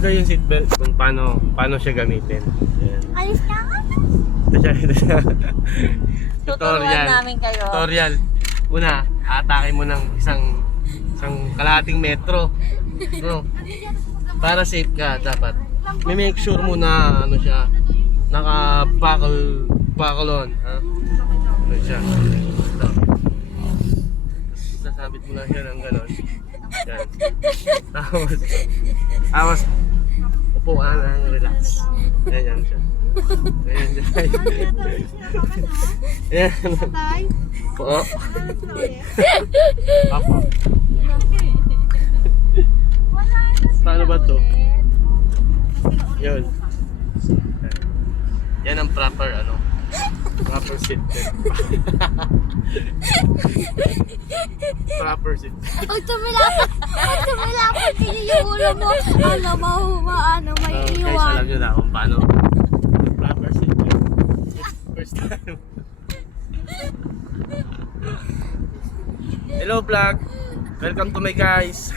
Ito yung seatbelt kung paano siya gamitin. Ayan. Alis na nga. Ito siya. Tuturuan namin kayo. Tutorial. Una, atake mo ng isang kalahating metro. No? Para safe ka dapat. May make sure mo na ano siya, naka-buckle on, ha? Ano siya. Ito. Sasabit mo lang siya ng gano'n. Yan. Tapos upo ka lang, relax. Yan siya. Ayan siya. Ayan. Oo. Apo. Paano ba to? Yun. Yan ang proper seat belt. Proper seat belt. Pag tumilapit kayo yung ulo mo, may Guys, iwan. alam nyo na kung paano proper seat belt. First time. Hello vlog. Welcome to my guys.